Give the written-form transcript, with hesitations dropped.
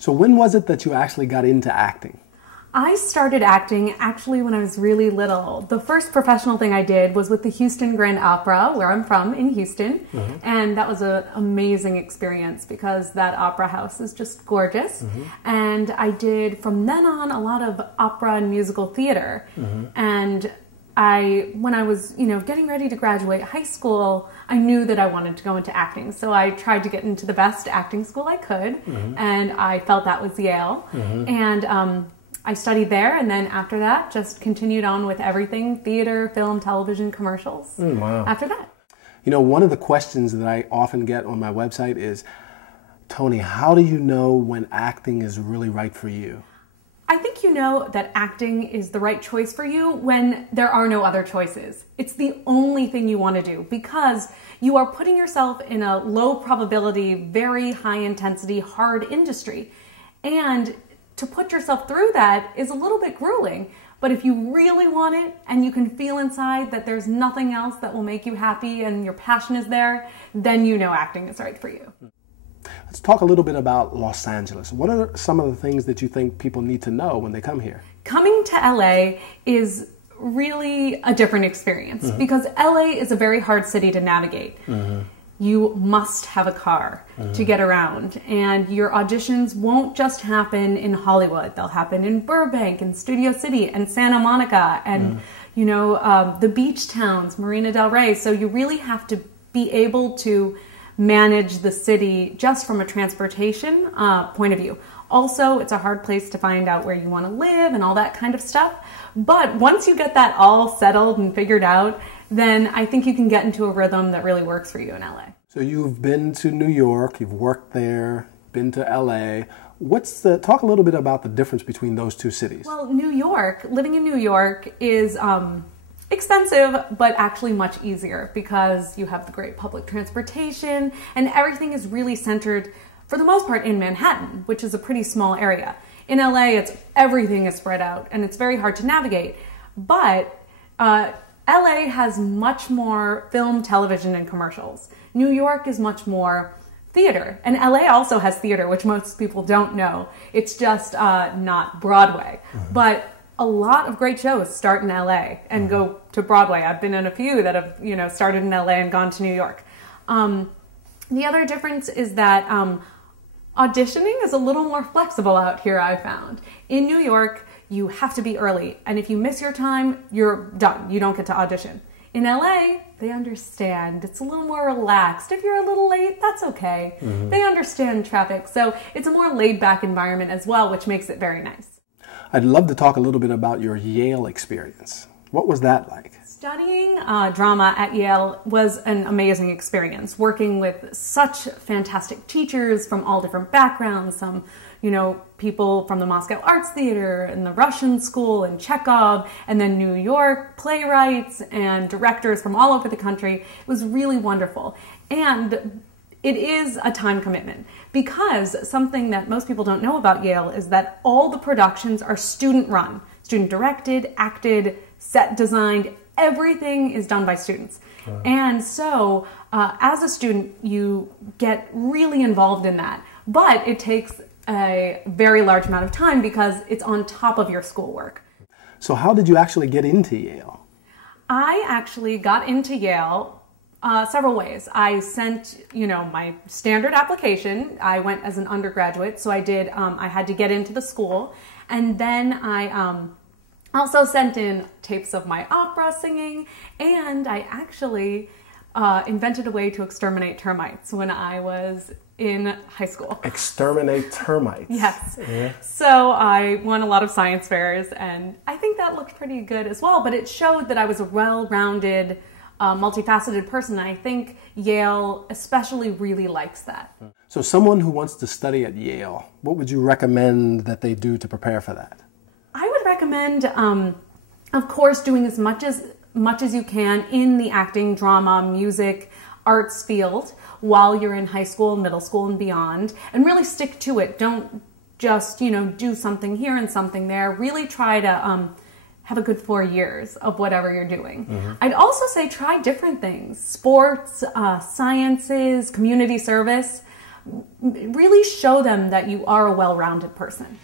So when was it that you actually got into acting? I started acting actually when I was really little. The first professional thing I did was with the Houston Grand Opera, where I'm from, in Houston. And that was an amazing experience because that opera house is just gorgeous. And I did, from then on, a lot of opera and musical theater. And when I was, getting ready to graduate high school, I knew that I wanted to go into acting. So I tried to get into the best acting school I could. And I felt that was Yale. And I studied there, and then after that, just continued on with everything, theater, film, television, commercials. Wow. After that. One of the questions that I often get on my website is, Tony, how do you know when acting is really right for you? I think you know that acting is the right choice for you when there are no other choices. It's the only thing you want to do because you are putting yourself in a low probability, very high intensity, hard industry. And to put yourself through that is a little bit grueling. But if you really want it and you can feel inside that there's nothing else that will make you happy and your passion is there, then you know acting is right for you. Let's talk a little bit about Los Angeles. What are some of the things that you think people need to know when they come here? Coming to LA is really a different experience because LA is a very hard city to navigate. You must have a car to get around, and your auditions won't just happen in Hollywood. They'll happen in Burbank and Studio City and Santa Monica and the beach towns, Marina del Rey. So you really have to be able to manage the city just from a transportation point of view. Also, it's a hard place to find out where you want to live and all that kind of stuff. But once you get that all settled and figured out, then I think you can get into a rhythm that really works for you in LA. So you've been to New York, you've worked there, been to LA. Talk a little bit about the difference between those two cities. Well, living in New York is expensive, but actually much easier because you have the great public transportation and everything is really centered, for the most part, in Manhattan, which is a pretty small area. In LA, everything is spread out and it's very hard to navigate. But LA has much more film, television, and commercials. New York is much more theater. And LA also has theater, which most people don't know. It's just not Broadway. But a lot of great shows start in LA and go to Broadway. I've been in a few that have started in LA and gone to New York. The other difference is that auditioning is a little more flexible out here, I found. In New York, you have to be early, and if you miss your time, you're done. You don't get to audition. In LA, they understand. It's a little more relaxed. If you're a little late, that's okay. They understand traffic, so it's a more laid-back environment as well, which makes it very nice. I'd love to talk a little bit about your Yale experience. What was that like? Studying drama at Yale was an amazing experience, working with such fantastic teachers from all different backgrounds, some people from the Moscow Arts Theater and the Russian School and Chekhov, and then New York playwrights and directors from all over the country. It was really wonderful. And it is a time commitment because something that most people don't know about Yale is that all the productions are student-run, student-directed, acted, set designed. Everything is done by students. And so as a student, you get really involved in that. But it takes a very large amount of time because it's on top of your schoolwork. So how did you actually get into Yale? I actually got into Yale several ways. I sent, my standard application. I went as an undergraduate, so I had to get into the school. And then I also sent in tapes of my opera singing, and I actually invented a way to exterminate termites when I was in high school. Exterminate termites? Yes. Yeah. So I won a lot of science fairs, and I think that looked pretty good as well, but it showed that I was a well-rounded, multifaceted person. I think Yale especially really likes that. So someone who wants to study at Yale, what would you recommend that they do to prepare for that? I would recommend, of course, doing as much as you can in the acting, drama, music, arts field while you're in high school, middle school, and beyond, and really stick to it. Don't just, do something here and something there. Really try to have a good 4 years of whatever you're doing. I'd also say try different things, sports, sciences, community service, really show them that you are a well-rounded person.